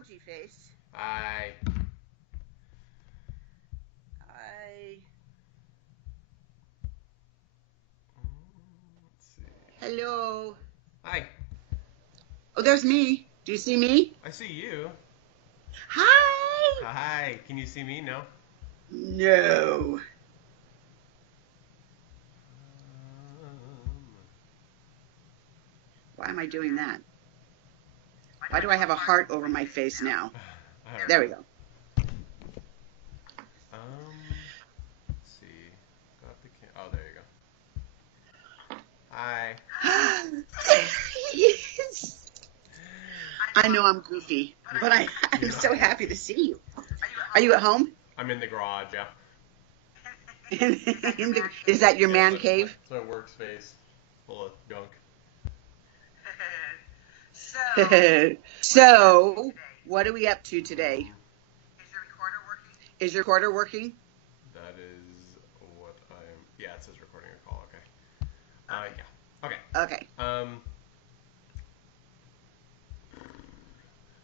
emoji face. Hi. Let's see. Hello. Hi. Oh, there's me. Do you see me? I see you. Hi. Hi. Can you see me? No. No. Why am I doing that? Why do I have a heart over my face now? I don't There know. we go. Let's see. Got the oh, there you go. Hi. Yes. I know I'm goofy, but You're I'm not. so happy to see you. Are you at home? I'm in the garage. Yeah. Is that your Yeah, man cave? it's my workspace full of junk. So, what are we up to today? Is your recorder working? That is what I'm. Yeah, it says recording a call. Okay. Yeah. Okay. Okay.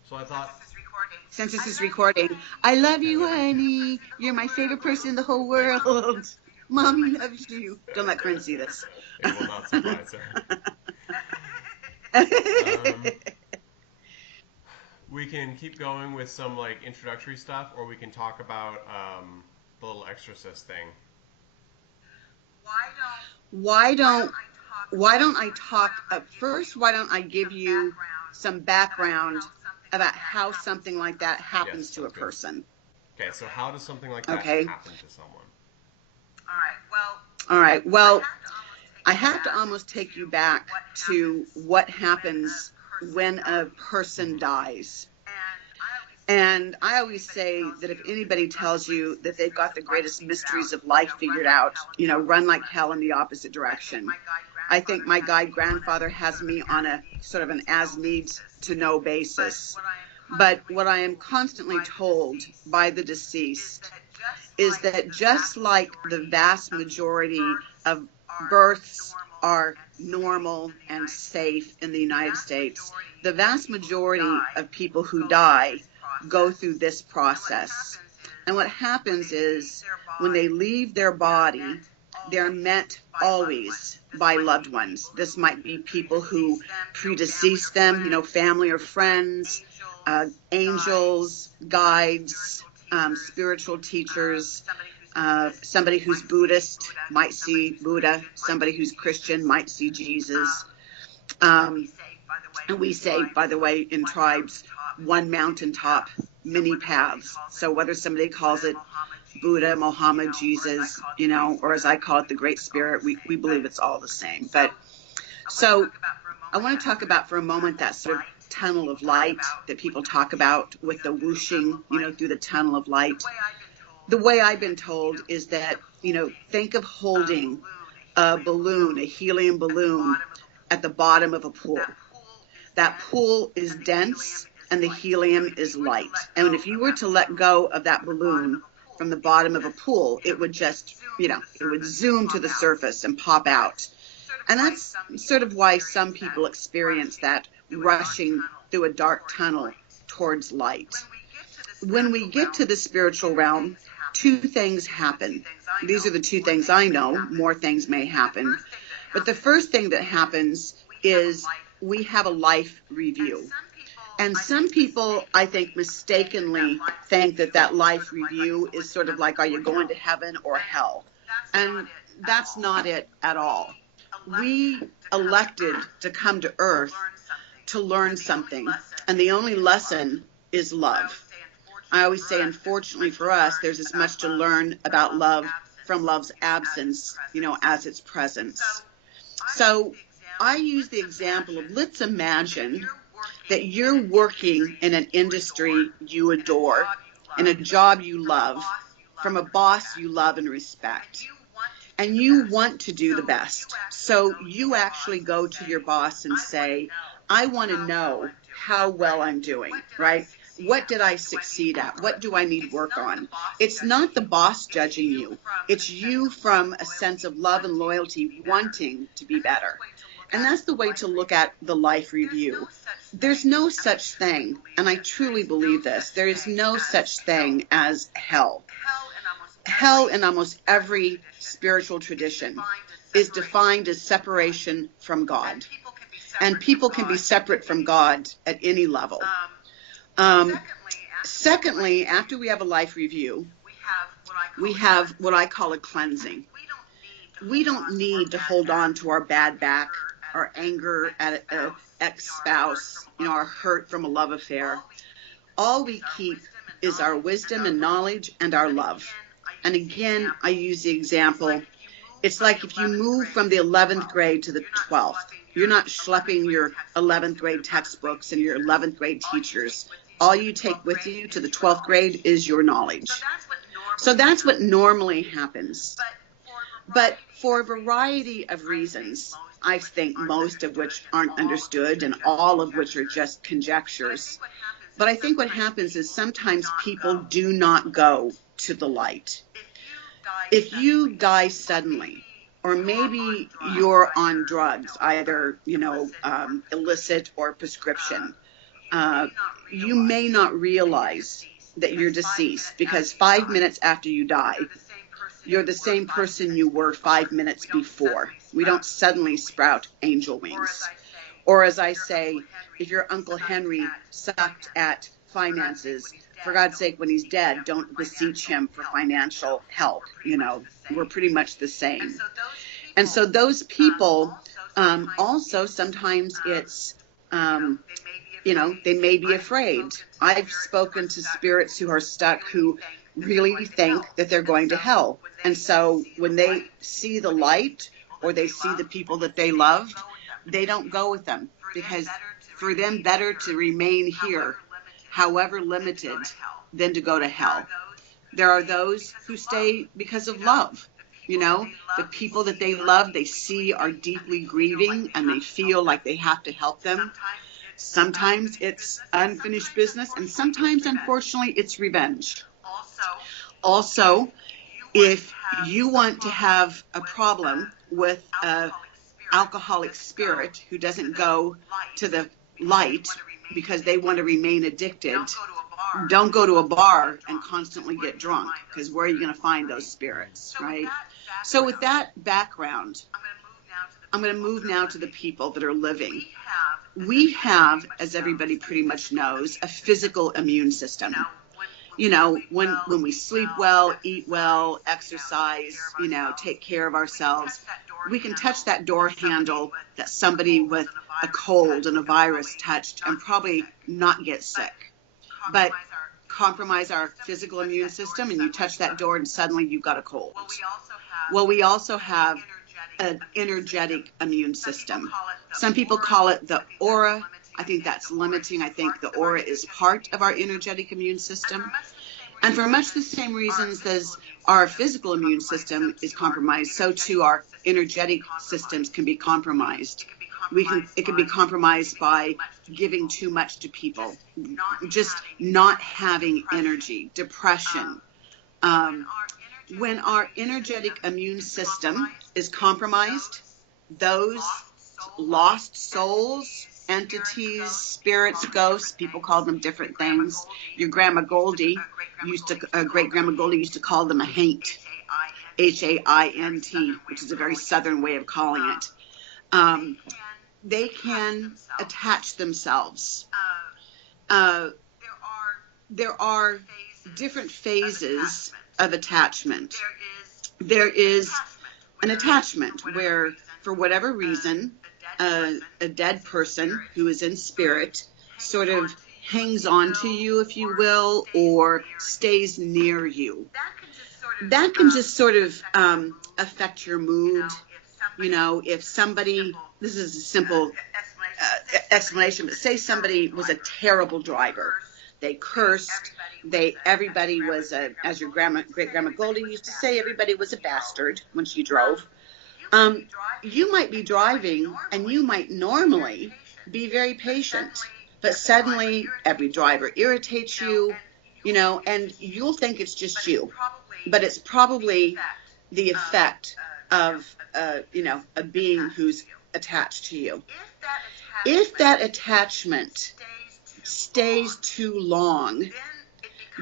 So I thought. Since this is recording, I love you, honey. You're my favorite person in the whole world. Mommy loves you. Don't let Corinne see this. It will not surprise her. We can keep going with some like introductory stuff, or we can talk about the little exorcist thing. Why don't I talk first? Why don't I give you some background about how something like that happens to a person? Okay, so how does something like that Okay. happen to someone? All right. Well, I have to almost take you back to what happens when a person dies. And I always say that if anybody tells you that they've got the greatest mysteries of life figured out, run like hell in the opposite direction. I think my guide grandfather has me on a sort of an as needs to know basis. But what I am constantly told by the deceased is that just like the vast majority of births are normal and safe in the United States, the vast majority of people who die go through this process. And what happens is when they leave their body, they're met always by loved ones. This might be people who predeceased them, family or friends, angels, guides, spiritual teachers. Somebody who's Buddhist might see Buddha. Somebody who's Christian might see Jesus. And we say, by the way, in tribes, one mountaintop, many paths. So whether somebody calls it Buddha, Muhammad, Jesus, or as I call it, the Great Spirit, we believe it's all the same. But so I want to talk about for a moment that sort of tunnel of light that people talk about with the whooshing, through the tunnel of light. The way I've been told is that, think of holding a balloon, a helium balloon at the bottom of a pool. That pool is dense and the helium is light. And if you were to let go of that balloon from the bottom of a pool, it would just, it would zoom to the surface and pop out. And that's sort of why some people experience that rushing through a dark tunnel towards light. When we get to the spiritual realm, two things happen. These are the two things I know. More things may happen. But the first thing that happens is we have a life review. And some people, I think, mistakenly think that life review is sort of like, are you going to heaven or hell? And that's not it at all. We elected to come to earth to learn something. And the only lesson is love. I always say, unfortunately for us, there's as much to learn about love from love's absence, as its presence. So I use the example of, let's imagine that you're working in an industry you adore, in a job you love, from a boss you love and respect. And you want to do the best. So you actually go to your boss and say, I want to know how well I'm doing, right? What did I succeed at? What do I need work on? It's not the boss judging you. It's you from a sense of love and loyalty wanting to be better. And that's the way to look at the life review. There's no such thing, and I truly believe this, there is no such thing as hell. Hell in almost every spiritual tradition is defined as separation from God. And people can be separate from God at any level. Secondly, after we have a life review, we have what I call a cleansing. We don't need to hold on to our bad back, our anger at an ex-spouse, our hurt from a love affair. All we keep is our wisdom and knowledge and our love. And again, I use the example, it's like if you move from the 11th grade to the 12th, you're not schlepping your 11th grade textbooks and your 11th grade teachers. All you take with you to the 12th grade is your knowledge. So that's what normally happens. But for a variety of reasons, I think most of which aren't understood and all of which are just conjectures. But I think what happens is sometimes people do not go to the light. If you die suddenly, or maybe you're on drugs, either, illicit or prescription, you may not realize that you're deceased because 5 minutes after you die, you're the same person you were 5 minutes before. We don't suddenly sprout angel wings. Or as I say, if your Uncle Henry sucked at finances, for God's sake, when he's dead, don't beseech him for financial help. We're pretty much the same. And so those people, also sometimes it's, they may be afraid. I've spoken to spirits who are stuck who really think that they're going to hell. And so when they see the light or they see the people that they love, they don't go with them because for them better to remain here, however limited, than to go to hell. There are those who stay because of love. The people that they love, they see are deeply grieving and they feel like they have to help them. Sometimes it's unfinished business and sometimes, unfortunately, it's revenge. Also, if you want to have a problem with an alcoholic spirit who doesn't go to the light because they want to remain addicted, don't go to a bar and constantly get drunk, because where are you going to find those spirits, right? So with that background, I'm going to move now to the people that are living. We have, as everybody pretty much knows, a physical immune system. When we sleep well, eat well, exercise, take care of ourselves, we can touch that door handle that somebody with a cold and a virus touched and probably not get sick. But compromise our physical immune system and you touch that door and suddenly you've got a cold. Well, we also have an energetic immune system. Some people call it the aura. I think that's limiting. I think the aura is part of our energetic immune system. And for much the same reasons as our physical immune system is compromised, so too our energetic systems can be compromised. It can be compromised by giving too much to people, just not having energy, depression. When our energetic immune system is compromised, those lost souls, entities, spirits, ghosts, people call them different things. Your Grandma Goldie great Grandma Goldie used to call them a haint, H-A-I-N-T, which is a very southern way of calling it. They can attach themselves. There are different phases of attachment. There is an attachment where, for whatever reason, a dead person who is in spirit sort of hangs on to you, if you will, or stays near you. That can just sort of affect your mood. If somebody, this is a simple explanation, but say somebody was a terrible driver. They cursed. Everybody was as your great grandma Goldie used to say, everybody was a bastard when she drove. You might be driving and you might normally be very patient, but suddenly every driver irritates you, and you'll think it's just you, but it's probably the effect of a being who's attached to you. If that attachment stays too long,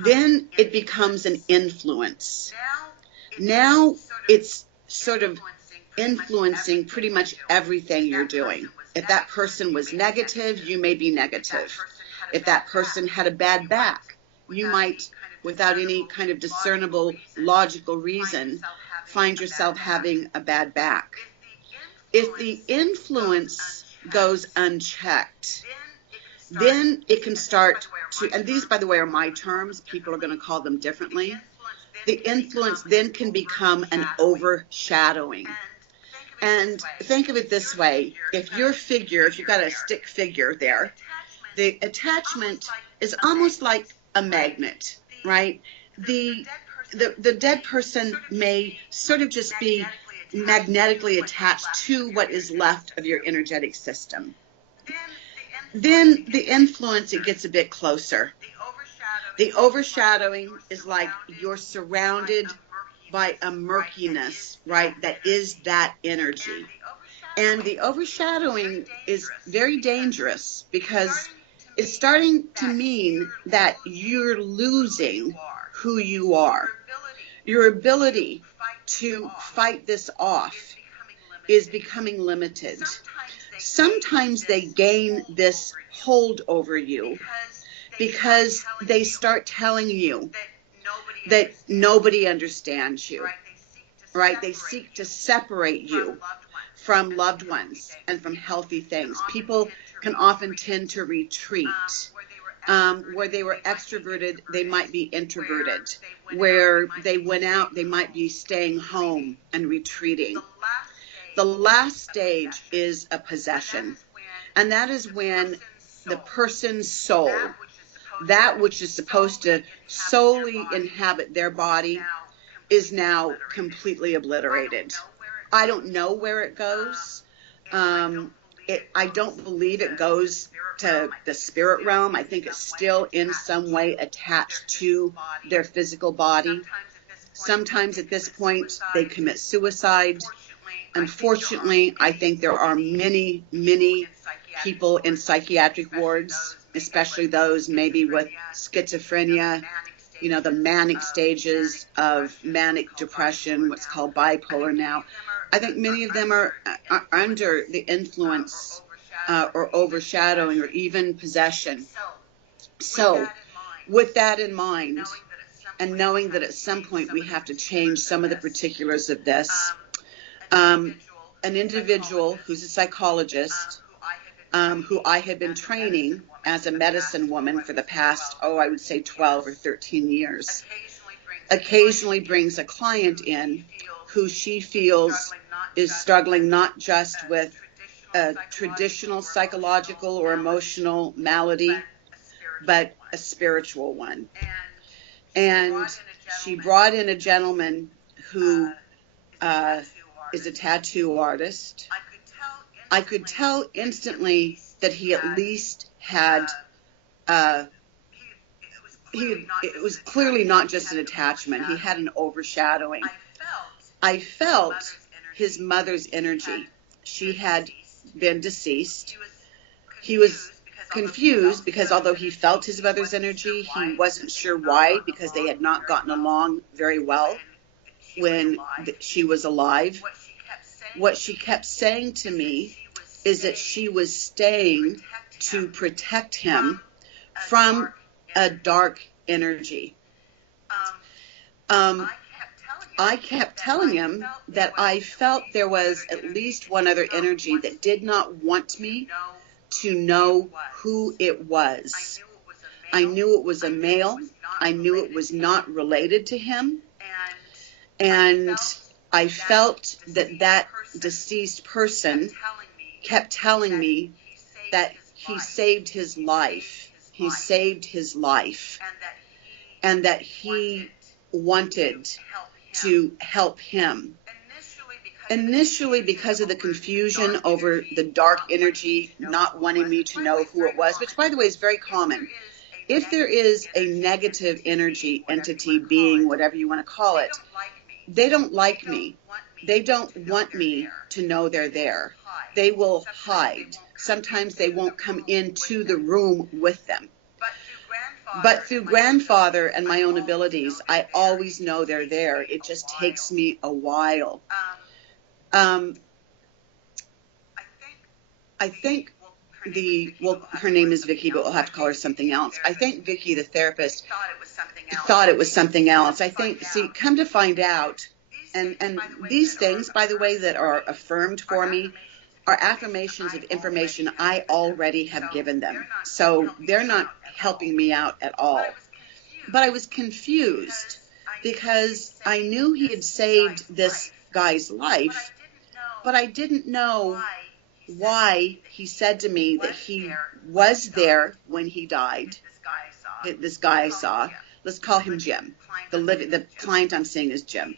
then it becomes an influence. Now it's sort of influencing pretty much everything you're doing. If that person was negative, you may be negative. If that person had a bad back, you might, without any kind of discernible, logical reason, find yourself having a bad back. If the influence goes unchecked, then it can start to, and these, by the way, are my terms. People are going to call them differently. The influence then can become an overshadowing. And think of it this way. If you've got a stick figure there, the attachment is almost like a magnet, right? The dead person may sort of just be magnetically attached to what is left of your energetic system. Then the influence, it gets a bit closer. The overshadowing is like you're surrounded by a murkiness, right? That is that energy. And the overshadowing is very dangerous because it's starting to mean that you're losing who you are. Your ability to fight this off is becoming limited. Sometimes they gain this hold over you because they start telling you that nobody understands you, right? They seek to separate you from loved ones and from healthy things. People can often tend to retreat. Where they were extroverted, they might be introverted. Where they went out, they might be staying home and retreating. The last stage is a possession. And that is when the person's soul, that which is supposed to solely inhabit their body, is now completely obliterated. I don't know where it goes. I don't believe it goes to the spirit realm. I think it's still in some way attached to their physical body. Sometimes at this point, they commit suicide. Unfortunately, I think there are many, many people in psychiatric wards, especially those maybe with schizophrenia, the manic stages of manic depression, what's called bipolar now. I think many of them are under the influence or overshadowing or even possession. So with that in mind, and knowing that at some point we have to change some of the particulars of this, an individual who's a psychologist, who I have been training as a medicine woman for the past, I would say 12 or 13 years, occasionally brings a client in who she feels is struggling not just with a traditional psychological or emotional malady, but a spiritual one. And she brought in a gentleman who is a tattoo artist. I could tell instantly that he at least had, it was clearly not just an attachment. He had an overshadowing. I felt his mother's energy. She had been deceased. He was confused because although he felt his mother's energy, he wasn't sure why, because they had not gotten along very well when she was alive. What she kept saying to me is that she was staying to protect him from a dark energy. I kept telling him that I felt there was at least one other energy that did not want me to know who it was. I knew it was a male. I knew it was not related to him. And I felt that deceased person kept telling me that he saved his life. He saved his life. And that he wanted to help him. Initially, because of the confusion over the dark energy not wanting me to know who it was, which, by the way, is very common. If there is a negative energy, entity, being, whatever you want to call it, they don't like me. They don't want me to know they're there. They will hide. Sometimes they won't come into the room with them. But through grandfather and my own abilities, I always know they're there. It just takes me a while. I think her name is Vicky, but we'll have to call her something else. I think Vicky, the therapist, thought it was something else. I think, see, come to find out, and these things, by the way, that are affirmed for me are affirmations of information I already have given them. So they're not helping me out at all. But I was confused because I knew he had saved this guy's life, but I didn't know why he said to me that he was there when he died. This guy I saw. Let's call him Jim. The client I'm seeing is Jim.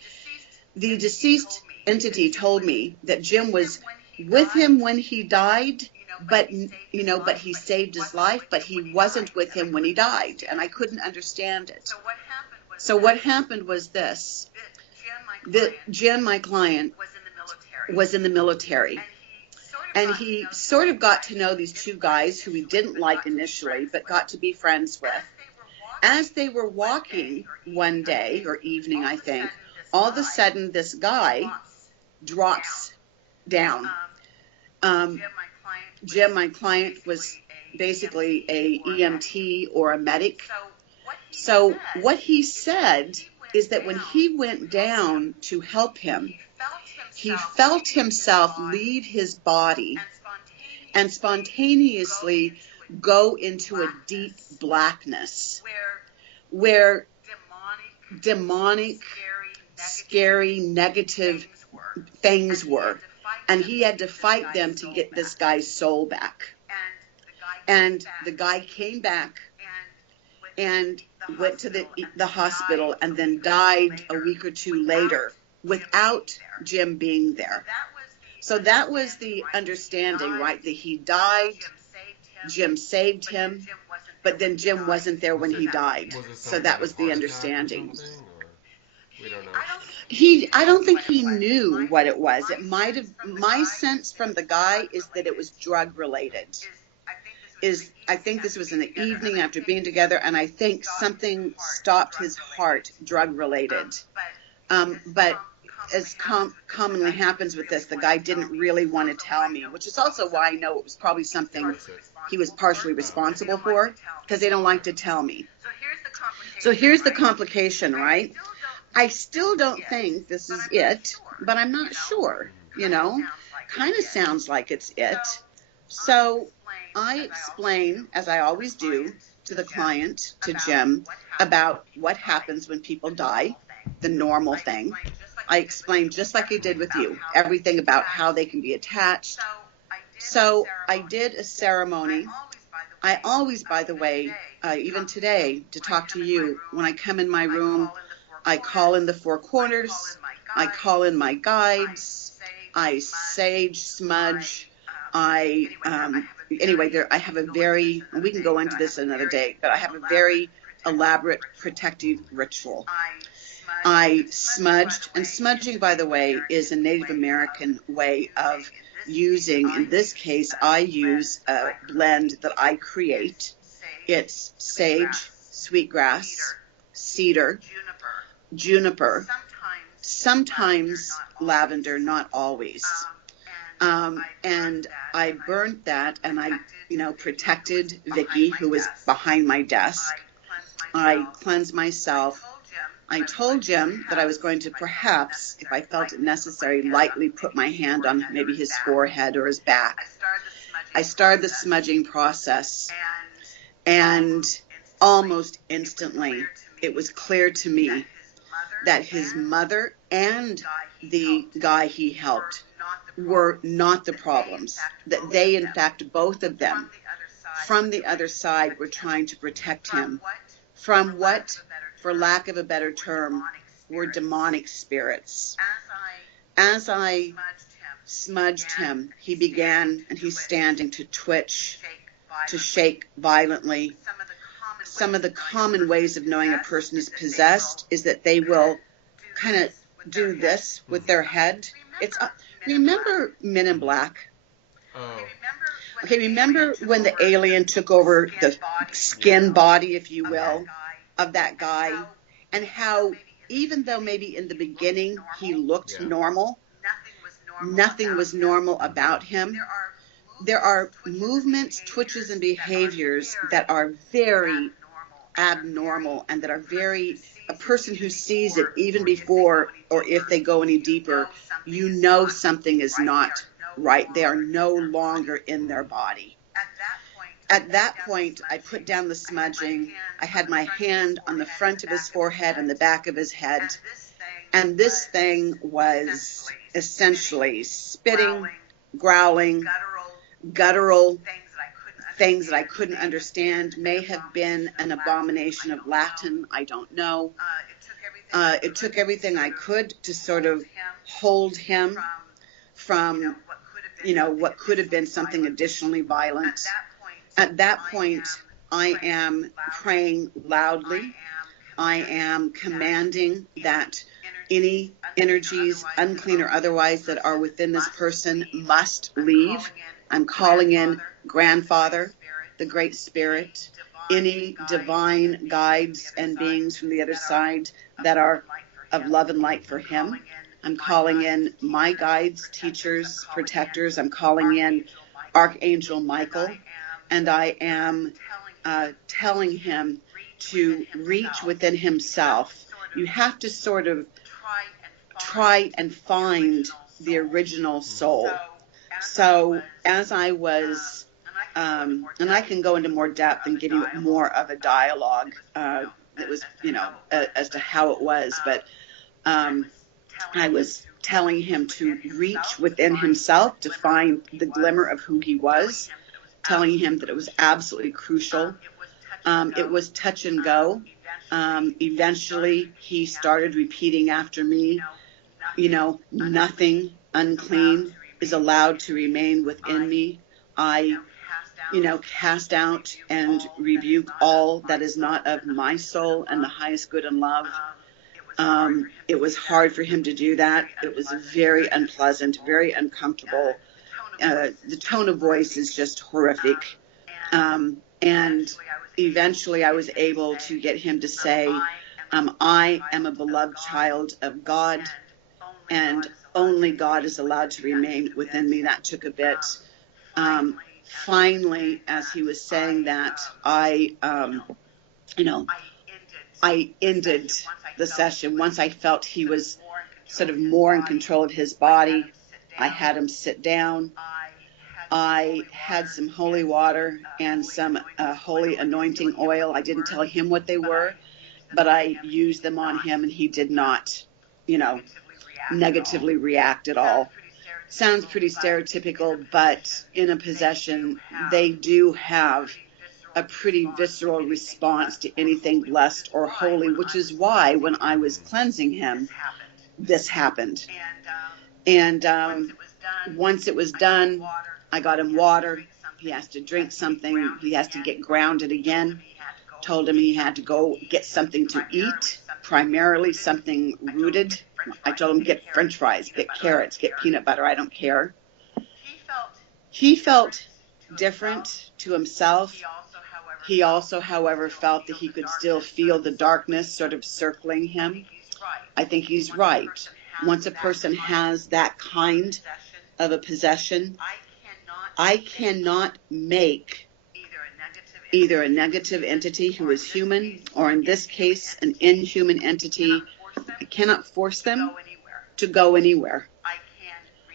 The deceased entity told me that Jim was with him when he died, but he saved his life, but he wasn't with him when he died, and I couldn't understand it. So what happened was this: Jim, my client, was in the military. And he sort of got to know these two guys who he didn't like initially, but got to be friends with. As they were walking one day or evening, I think, all of a sudden this guy drops down. Jim, my client, was basically a EMT or a medic. So what he said is that when he went down to help him, he felt himself leave his body and spontaneously go into a deep blackness where demonic, scary, negative things were. And he had to fight them to get this guy's soul back. And the guy came back and went to the hospital and then died a week or two later without Jim being there. So that was the understanding, right? That he died, Jim saved him, but then Jim wasn't there when he died. So that was the understanding. We don't know. I don't think he knew what it was. It might have, my sense from the guy is that it was drug related. I think this was in the evening after being together, and I think something stopped his heart, drug related. But as commonly happens with this, the guy didn't really want to tell me, which is also why I know it was probably something he was partially responsible for, because they don't like to tell me. So here's the complication, right? I still don't think this is it, but I'm not sure, kind of sounds like it's it. So I explain, as I always do, to the client, to Jim, about what happens when people die, the normal thing. I explained, just like I did with you, everything about how they can be attached. So I did a ceremony. I always, by the way, even today, to talk to you, when I come in my room, I call in the four corners, I call in my guides, I sage, smudge, I have a very, and we can go into this another day, but I have a very elaborate protective ritual. I smudged, and smudging, by the way, is a Native American way of using, in this case, I use a blend that I create. It's sage, sweetgrass, cedar, juniper, sometimes lavender, not always. And I burnt that, and I, protected Vicky, who was behind my desk. I cleansed myself. I told Jim that I was going to perhaps, if I felt it necessary, lightly put my hand on maybe his forehead or his back. I started the smudging process, and almost instantly it was clear to me that his mother and the guy he helped were not the problems, that they, in fact, both of them, from the other side, were trying to protect him from what, for lack of a better term, were demonic spirits. As I smudged him, he began, and he's standing, to twitch, to shake violently. Some of the common ways of knowing a person is possessed is that they will kind of do this with their head. It's remember Men in Black? Oh. Okay, remember when the alien took over the skin body, if you will, of that guy, and how even though maybe in the beginning he looked normal, nothing was normal about him. There are movements, twitches, and behaviors that are very abnormal and that are very, a person who sees it even before or if they go any deeper, you know something is not right. They are no longer in their body. At that point, I put down the smudging. I had my hand on the front of his forehead and the back of his head. And this thing was essentially spitting, growling, guttural things that I couldn't understand. May have been an abomination of Latin. I don't know. It took everything I could to sort of hold him from, what could have been something additionally violent. At that point, I am praying loudly. I am commanding that any energies, unclean or otherwise, that are within this person must leave. I'm calling in Grandfather, the Great Spirit, any divine guides and beings from the other side that are of love and light for him. I'm calling in my guides, teachers, protectors. I'm calling in Archangel Michael, and I am telling him to reach within himself. You have to sort of try and find the original soul. So as I was, and I can go into more depth and give you more of a dialogue that was, as to how it was, but I was telling him to reach within himself to find the glimmer of who he was, telling him that it was absolutely crucial. It was touch and go. Eventually, he started repeating after me, nothing unclean is allowed to remain within me. I, cast out and rebuke all that is not of my soul and the highest good and love. It was hard for him to do that. It was very unpleasant, very uncomfortable. The tone of voice is just horrific. And eventually I was able to get him to say, I am a beloved child of God, and only God is allowed to remain within me. That took a bit. Finally, as he was saying that, I ended the session. Once I felt he was sort of more in control of his body, I had him sit down. I had some holy water and some holy anointing oil. I didn't tell him what they were, but I used them on him, and he did not, negatively react at all. Sounds pretty stereotypical, but in a possession, they do have a pretty visceral response to anything blessed or holy, which is why when I was cleansing him, this happened. And once it was done, I got him water. He has to drink something. He has to get grounded again. Told him he had to go get something to eat, primarily something rooted. I told him get French fries, get carrots, get peanut butter. I don't care. He felt different to himself. He also, however, felt that he could still feel the darkness sort of circling him. I think he's right. Once a person has that kind of a possession, I cannot make either a negative entity who is human, or in this case, an inhuman entity. I cannot force them to go anywhere.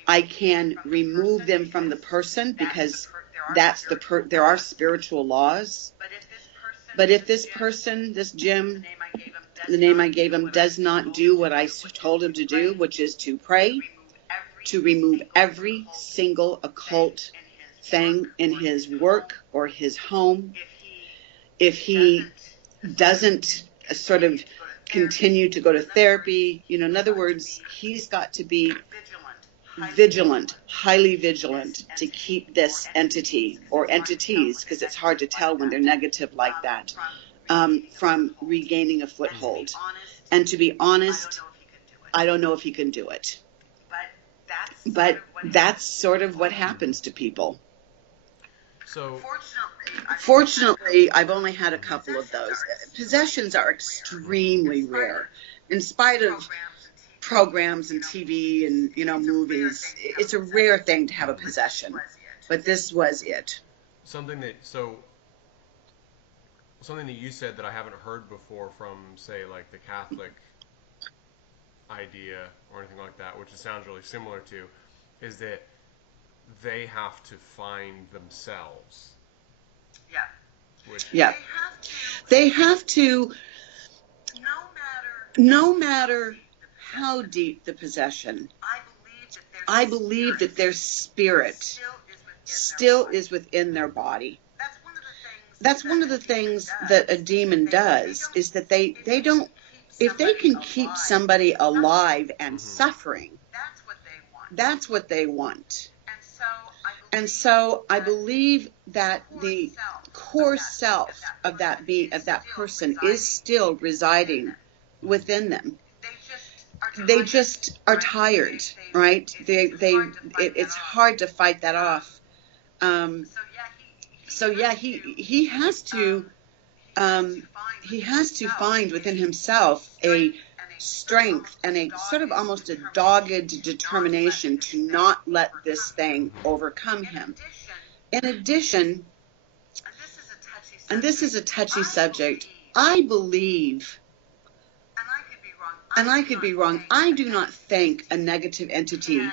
I can remove them from the person because that's there are spiritual laws. But if this person, this Jim, the name I gave him, does not do what I told him to do, which is to pray, to remove every single occult thing in his work or his home, if he doesn't sort of continue to go to therapy, in other words, he's got to be vigilant, highly vigilant, to keep this entity or entities, because it's hard to tell when they're negative like that, from regaining a foothold. And to be honest, I don't know if he can do it. But that's sort of what happens to people. So fortunately, I've only had a couple of those. Possessions are extremely rare. In spite of programs and TV and, movies, it's a rare thing to have a possession. But this was it. Something that you said that I haven't heard before from, say, like the Catholic idea or anything like that, which it sounds really similar to, is that they have to find themselves. Yeah. They have to, no matter how deep the possession, I believe that their spirit still is within their body. That's one of the things that a demon does, is that they don't, if they can keep somebody alive and suffering, that's what they want. And so I believe that the core self of that person is still residing within them. They just are tired, right? It's hard to fight that off. So yeah, he has to find within himself a strength and a sort of almost a dogged determination to not let this thing overcome him. In addition, and this is a touchy subject, I believe, and I could be wrong, I do not think a negative entity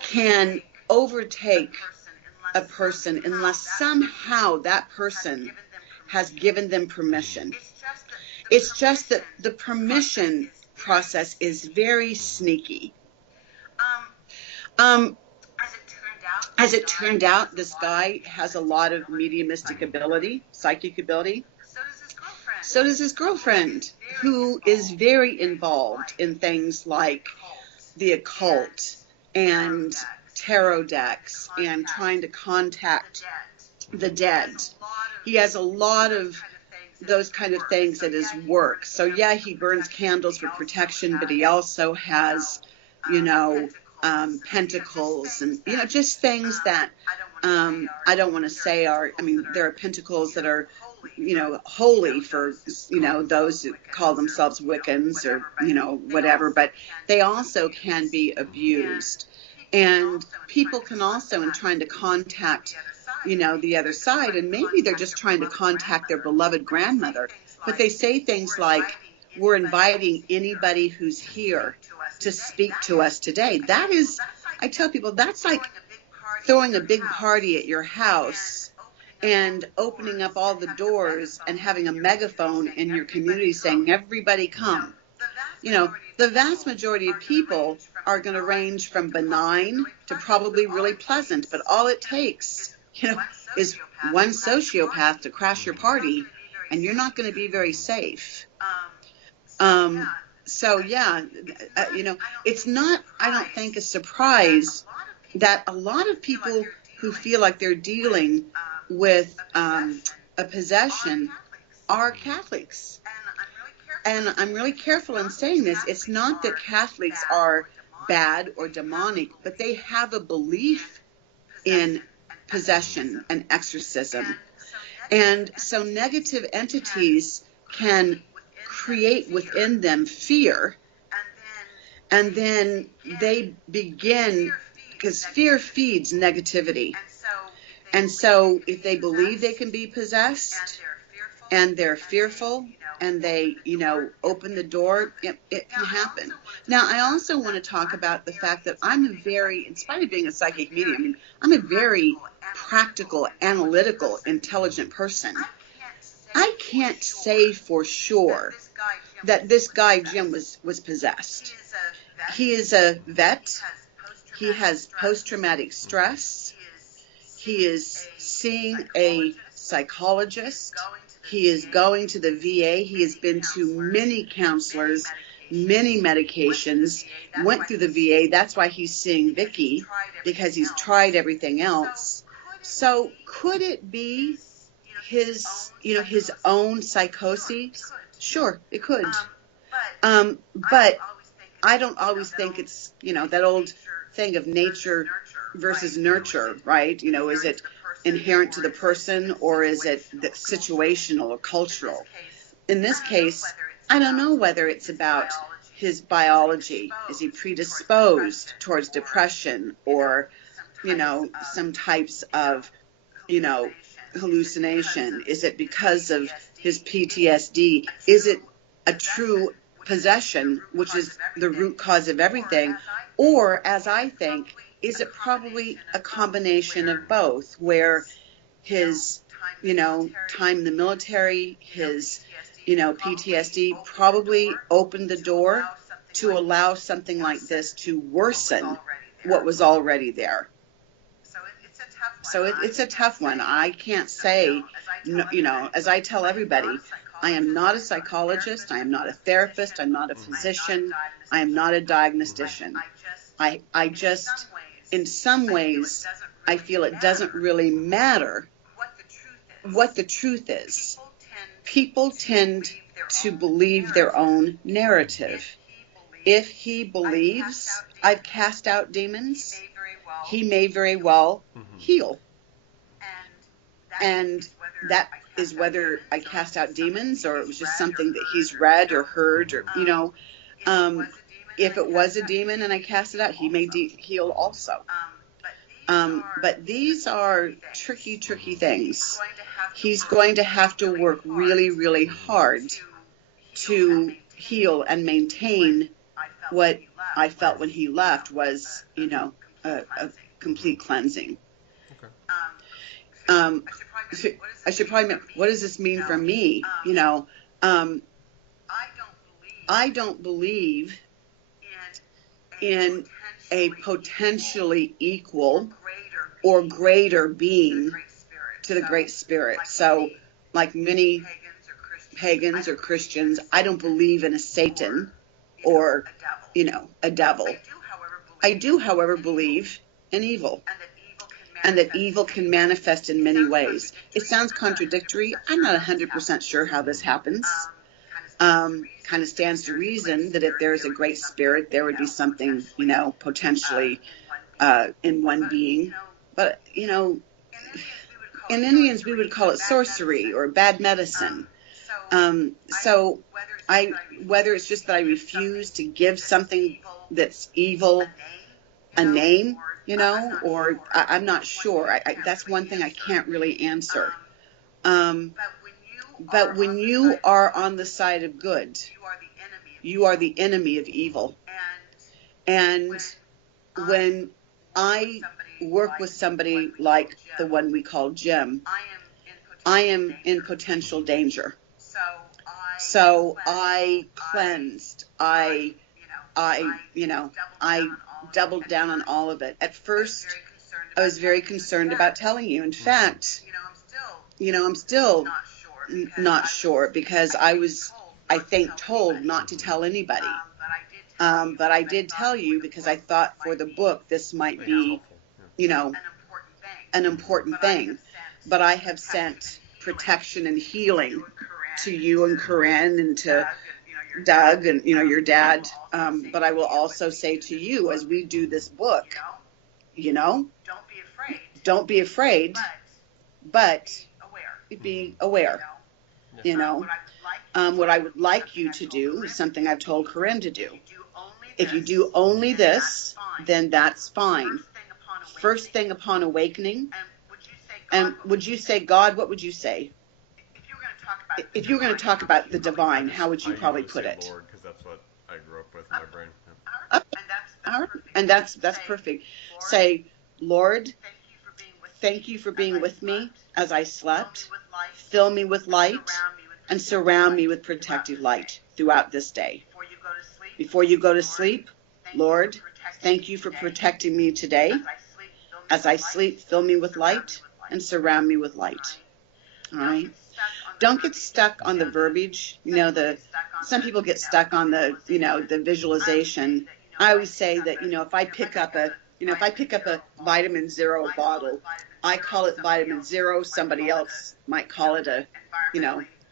can overtake a person unless somehow that person has given them permission. It's just that the permission process is very sneaky. As it turned out, this guy has a lot of mediumistic ability, psychic ability. So does his girlfriend, who is very involved in things like the occult and tarot decks and trying to contact the dead. He has a lot of those kind of things at his work. So yeah, he burns candles for protection, but he also has, pentacles and, just things that I don't want to say are, there are pentacles that are, holy for, those who call themselves Wiccans or, whatever, but they also can be abused. And people can also, in trying to contact, the other side, and maybe they're just trying to contact their beloved grandmother, but they say things like, we're inviting anybody who's here to speak to us today. That is, I tell people, that's like throwing a big party at your house and opening up all the doors and having a megaphone in your community saying, everybody come. The vast majority of people are going to range from benign to probably really pleasant, but all it takes, is one sociopath to crash your party, and you're not going to be very safe. So yeah, it's not, I don't think, a surprise that a lot of people who feel like they're dealing with a possession are Catholics. And I'm really careful in saying this. It's not that Catholics are bad or demonic, but they have a belief in possession and exorcism. And so negative entities can create within them fear, and then they begin, because fear feeds negativity. And so if they believe they can be possessed and they're fearful and they, open the door, it can happen. Now, I also want to talk about the fact that in spite of being a psychic medium, I'm a very practical, analytical, intelligent person. I can't say for sure that this guy, Jim, was possessed. He is a vet. He has post-traumatic stress. He is seeing a psychologist. He is going to the VA. He has been to many counselors, many medications, went through the VA. That's why he's seeing Vicky, because he's tried everything else. So could it be his own psychoses? Sure, it could. But I don't always think it's, that old thing of nature versus nurture, right? Is it inherent to the person, or is it situational or cultural? In this case, I don't know whether it's about his biology. Is he predisposed towards depression, or, some types of, hallucination? Is it because of his PTSD? Is it a true possession, which is the root cause of everything? Or, as I think, is it probably a combination of both, where his, time in the military, his, PTSD probably opened the door to allow something like this to worsen what was already there. So it's a tough one. I can't say, as I tell everybody, I am not a psychologist. I am not a therapist. I'm not a physician. I am not a diagnostician. I just, in some ways, I feel it doesn't really matter what the truth is. People tend to believe their own narrative. If he believes I've cast out demons, he may very well heal. And that is whether I cast out demons or it was just something that he's read or heard, or, if it was a demon and I cast it out, he may heal also. But these are tricky things. He's going to have to work really, really hard to heal and maintain what I felt when he left was, a complete cleansing. I should probably, what does this mean for me? I don't believe in a potentially equal or greater being to the Great Spirit. So, like many pagans or Christians, I don't believe in a Satan or, a devil. I do, however, believe in evil, and that evil can manifest in many ways. It sounds contradictory. I'm not 100% sure how this happens. Kind of stands to reason that if there's a Great Spirit, there would be something, potentially in one being. But, in Indians, we would call it sorcery or bad medicine. So whether it's just that I refuse to give something that's evil a name, or I'm not sure. That's one thing I can't really answer. But when you are on the side of good, you are the enemy of evil. And when I work with somebody like the one we call Jim, I am in potential danger. So I cleansed. I doubled down on all of it. At first, I was very concerned about telling you. In fact, I'm still not sure, because I was, I think, told not to tell anybody. But I did tell you because I thought for the book this might be, an important thing. But I have sent protection and healing to you and Corinne and to Doug and, your dad. But I will also say to you, as we do this book, don't be afraid, but be aware. What I would like you to do is something I've told Corinne to do. If you do only this, then that's fine. First thing upon awakening. And would you say God? What would you say? If you were going to talk about the divine, how would you probably put it? Lord, because that's what I grew up with in my brain. All right. And that's perfect. Say, Lord, thank you for being with me as I slept. Fill me with light and surround me with protective light throughout this day. Before you go to sleep, Lord, thank you for protecting me today. As I sleep, fill me with light and surround me with light. All right. Don't get stuck on the verbiage. Some people get stuck on the, the visualization. I always say that, if I pick up a vitamin zero bottle, I call it vitamin zero. Somebody else might call it a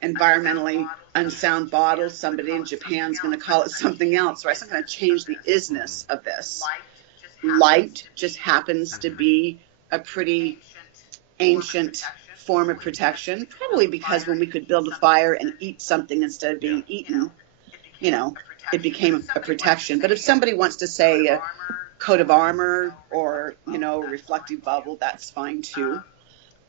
environmentally unsound bottle. Somebody in Japan's going to call it something else, right? It's not going to change the isness of this. Light just happens to be a pretty ancient form of protection, probably because when we could build a fire and eat something instead of being eaten, you know, it became a protection. But if somebody wants to say a coat of armor or, you know, a reflective bubble, that's fine too.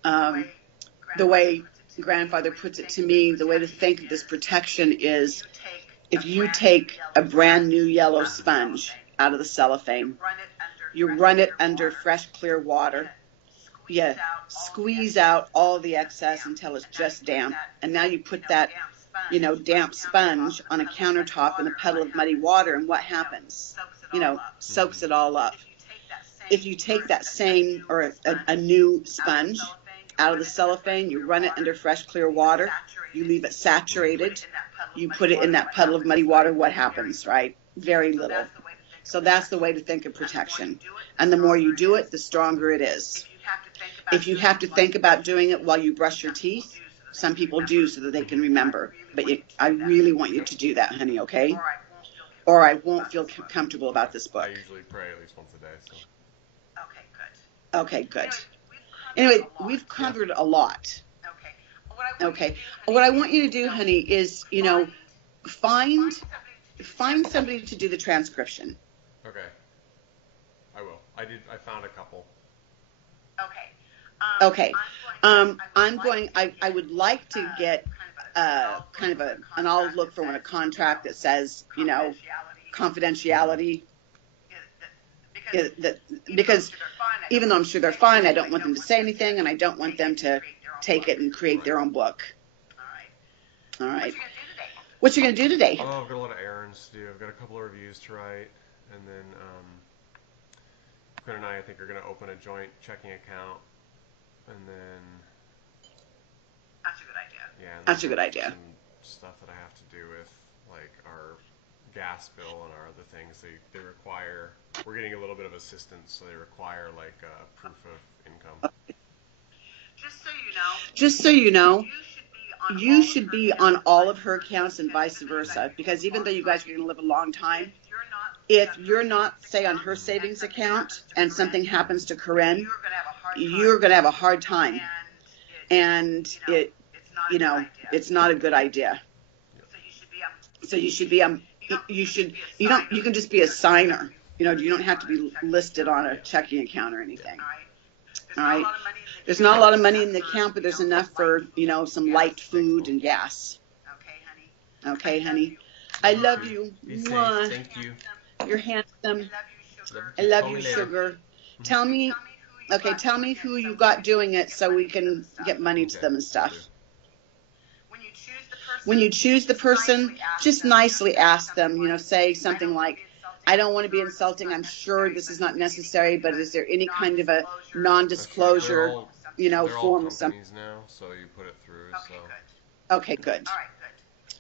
The way grandfather puts it to me, the way to think of this protection is if you take a brand new yellow sponge out of the cellophane, you run it under fresh, clear water, you squeeze out all the excess until it's just damp, and now you put that, you know, damp sponge on a countertop in a puddle of muddy water, and what happens? You know, soaks it all up. If you take that same or a new sponge out of the cellophane, you run it under fresh, clear water, you leave it saturated, you put it in that puddle of muddy water, what happens, right? Very little. So that's the way to think of protection. And the more you do it, the stronger it is. If you have to think about doing it while you brush your teeth, some people do so that they can remember. But I really want you to do that, honey, okay? Or I won't feel comfortable about this book. I usually pray at least once a day. So. Okay, good. Anyway, we've covered a lot. Okay. What I want you to do, honey, is, you know, find somebody to do the transcription. Okay. I will. I found a couple. Okay. I would like to get kind of and I'll look for a contract that says, you know, confidentiality. Because even though I'm sure they're fine, I don't want them to say anything, and I don't want them to take it and create their own book. All right. What you gonna do today? Oh, I've got a lot of errands to do. I've got a couple of reviews to write, and then Quinn and I think, are gonna open a joint checking account, and then. That's a good idea. Yeah. That's a good idea. Some stuff that I have to do with like our gas bill and our other things. They require. We're getting a little bit of assistance, so they require like proof of income. Just so you know, you should be on all of her accounts and vice versa, because even though you guys are going to live a long time, if you're not, say, on her savings account and something happens to Corinne, you're going to have a hard time. And it's not a good idea. So you should be you can just be a signer. You know, you don't have to be listed on a checking account or anything. All right. There's not a lot of money in the account, but there's enough for, you know, some light food and gas. Okay, honey. I love you. Be safe. Thank you. You're handsome. I love you, sugar. Tell me who you got doing it so we can get money to them and stuff. When you choose the person, just nicely ask them, you know, say something like, I don't want to be insulting. I'm sure this is not necessary, but is there any kind of a non-disclosure, you know, form or something? Now, so you put it through. Okay, good.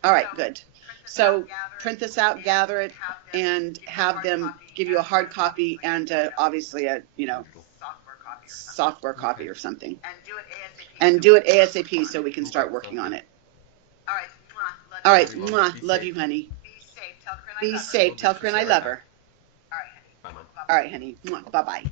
All right, good. So print this out, gather it, and have them give you a hard copy and obviously a, you know, software copy or something. And do it ASAP so we can start working on it. All right, love you, honey. Be safe. Tell Corinne I love her. All right, honey. Bye-bye.